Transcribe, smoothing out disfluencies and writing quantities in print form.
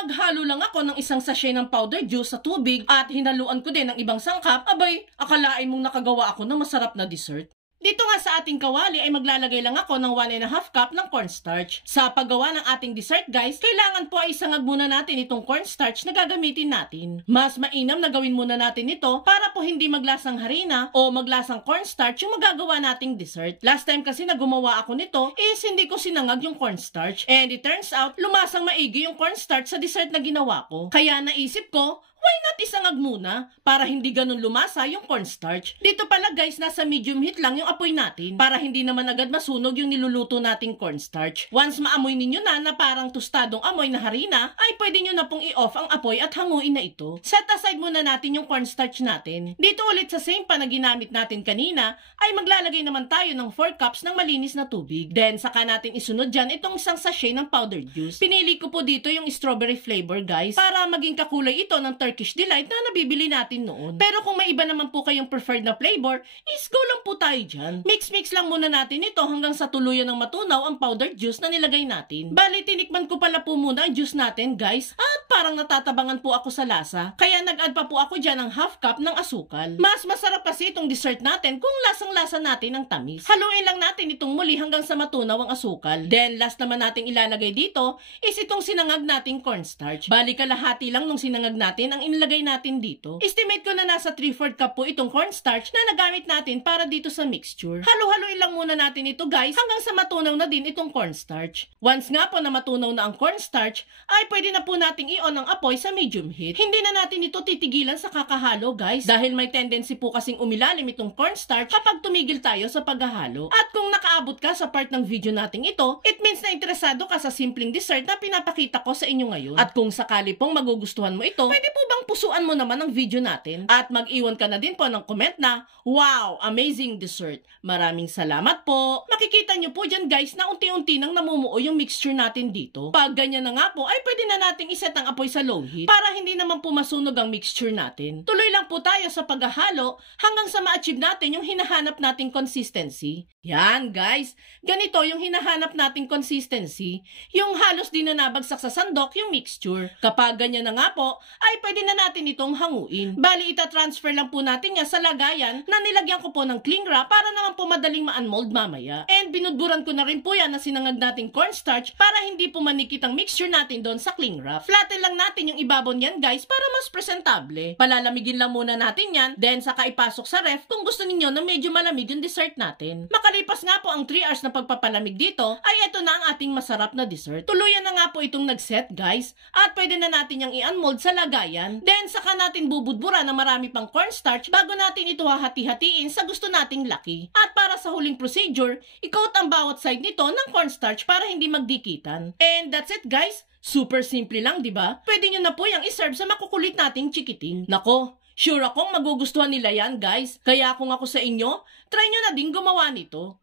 Naghalo lang ako ng isang sachet ng powdered juice sa tubig at hinaluan ko din ng ibang sangkap. Abay, akalain mong nakagawa ako ng masarap na dessert. Dito nga sa ating kawali ay maglalagay lang ako ng 1½ cup ng cornstarch. Sa paggawa ng ating dessert guys, kailangan po ay isangag muna natin itong cornstarch na gagamitin natin. Mas mainam na gawin muna natin ito para po hindi maglasang harina o maglasang cornstarch yung magagawa nating dessert. Last time kasi na gumawa ako nito is hindi ko sinangag yung cornstarch and it turns out lumasang maigi yung cornstarch sa dessert na ginawa ko. Kaya naisip ko, why not isangag muna para hindi ganun lumasa yung cornstarch? Dito pala guys, nasa medium heat lang yung apoy natin para hindi naman agad masunog yung niluluto nating cornstarch. Once maamoy ninyo na parang tostadong amoy na harina, ay pwede nyo na pong i-off ang apoy at hanguin na ito. Set aside muna natin yung cornstarch natin. Dito ulit sa same pan na ginamit natin kanina, ay maglalagay naman tayo ng 4 cups ng malinis na tubig. Then saka natin isunod dyan itong isang sachet ng powdered juice. Pinili ko po dito yung strawberry flavor guys para maging kakulay ito ng Turkish Delight na nabibili natin noon. Pero kung may iba naman po kayong preferred na flavor, is go lang po tayo dyan. Mix lang muna natin ito hanggang sa tuluyan ng matunaw ang powdered juice na nilagay natin. Bali, tinikman ko pala po muna ang juice natin guys at parang natatabangan po ako sa lasa. Kaya nag-add pa po ako dyan ng ½ cup ng asukal. Mas masarap kasi itong dessert natin kung lasang-lasa natin ang tamis. Haluin lang natin itong muli hanggang sa matunaw ang asukal. Then last naman nating ilalagay dito is itong sinangag nating cornstarch. Bali, kalahati lang nung sinangag natin ang inilagay natin dito. Estimate ko na nasa 3/4 cup po itong cornstarch na nagamit natin para dito sa mixture. Halo-haluin lang muna natin ito guys hanggang sa matunaw na din itong cornstarch. Once nga po na matunaw na ang cornstarch, ay pwede na po nating i-on ang apoy sa medium heat. Hindi na natin ito titigilan sa kakahalo guys dahil may tendency po kasing umilalim itong cornstarch kapag tumigil tayo sa paghahalo. At kung nakaabot ka sa part ng video nating ito, it means na interesado ka sa simpleng dessert na pinapakita ko sa inyo ngayon. At kung sakali pong magugustuhan mo ito, pwede po bang pusuan mo naman ang video natin at mag-iwan ka na din po ng comment na, wow, amazing dessert. Maraming salamat po. Makikita nyo po dyan guys na unti-unti nang namumuo yung mixture natin dito. Pag ganyan na nga po ay pwede na nating iset ang apoy sa low heat para hindi naman po masunog ang mixture natin. Tuloy lang po tayo sa paghahalo hanggang sa ma-achieve natin yung hinahanap nating consistency. Yan guys, ganito yung hinahanap nating consistency. Yung halos din na nabagsak sa sandok yung mixture. Kapag ganyan na nga po ay pwede na natin itong hanguin. Bali, ita-transfer lang po natin yan sa lagayan na nilagyan ko po ng cling wrap para naman po madaling ma-unmold mamaya. And binudburan ko na rin po yan na sinangag nating cornstarch para hindi po manikit ang mixture natin doon sa cling wrap. Flatten lang natin yung ibabaw niyan guys para mas presentable. Palalamigin lang muna natin yan, then saka ipasok sa ref kung gusto ninyo na medyo malamig yung dessert natin. Makalipas nga po ang 3 hours na pagpapalamig dito, ay eto na ang ating masarap na dessert. Tuluyan na nga po itong nag-set guys at pwede na natin yung i-unmold sa lagayan. Then saka natin bubudburan ng marami pang cornstarch bago natin ito hahati-hatiin sa gusto nating laki. At para sa huling procedure, i-coat ang bawat side nito ng cornstarch para hindi magdikitan. And that's it guys. Super simple lang, di ba? Pwede nyo na po yung iserve sa makukulit nating chikiting. Nako, sure akong magugustuhan nila yan guys. Kaya kung ako sa inyo, try nyo na din gumawa nito.